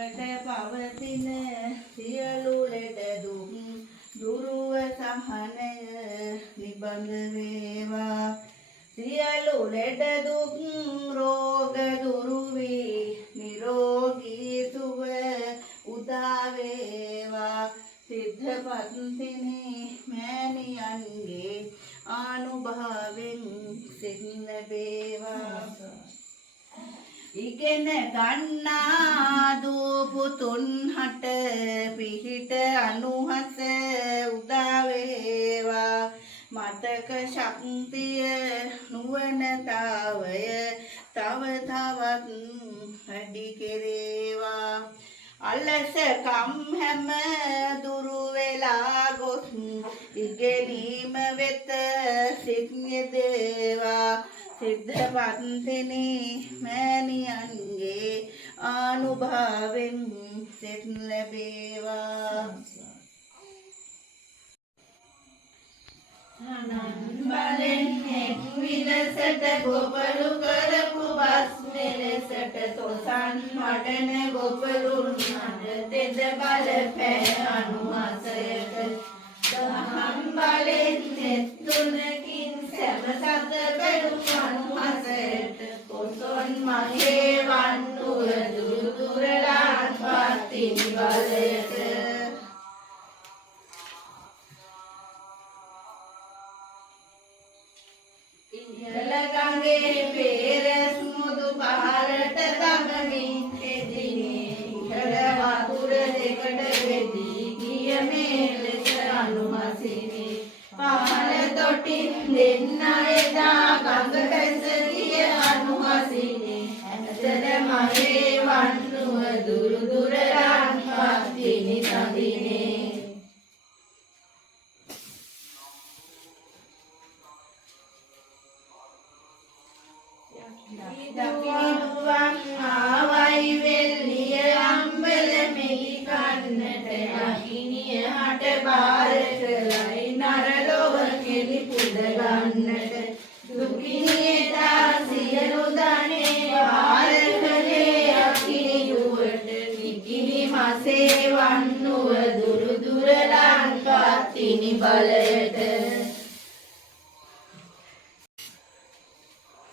අපට පවතින සියලු ලෙඩ දුක් දුරුව සහනය නිබඳ වේවා සියලු ලෙඩ දුක් රෝග දුරු වී නිරෝගී සුව උදා වේවා සිද්ධපත්තිනේ මෑණියන්ගේ ආනුභාවෙන් සින්න වේවා ඉගෙන ගන්නා දූ පුතුන් හට පිහිට අනුහස උදා වේවා මතක ශක්තිය නුවණතාවය තව තවත් වැඩි කෙරේවා අලසකම් හැම දුරු වෙලා ගොස් ඉගෙනීම වෙත සිත් යෙදේවා සිද්ධපත්තිනේ මෑණියන්ගේ ආනුභාවෙන් සෙත් ලැබේවා බලෙන් එක් විලසට ගොපලු කරපු බස් මෙලෙසට තොසන් වඩන ගොපලුන් හඬ තෙද බල පෑ අනුහසයට දහම් බලෙන් නෙත්තුනකින් සැම සත බැලු අනුහසයට කොසොන් මගේ වන්නුව දුරු දුරලාන් පත්තින් බලයට ඉහළ ගඟේ පෙරස් මුදු පහළට දමමින් එදිනේ ඉහළ වතුර දෙකට වෙදී ගිය මේ ලෙස අනුහසිනේ පහළ තොටින් දෙන්න එදා ගඟ පැස ගිය අනුහසිනේ ඇතද මගේ වන්නුව දුරු දුරලාන් පත්තිනි සඳිනේ දකිනුවන් ආවයි වෙල්ලිය අම්බල මෙහි කන්නට අහිනිය හට බාර කළයි නරලොව කෙලි පුද ගන්නට දුකිනියදා සියලු ධනේ බාර කළේ අකිනි දුවට නිකිනි මසේ වන්නුව දුරු දුරලාන් පත්තිනි බලයට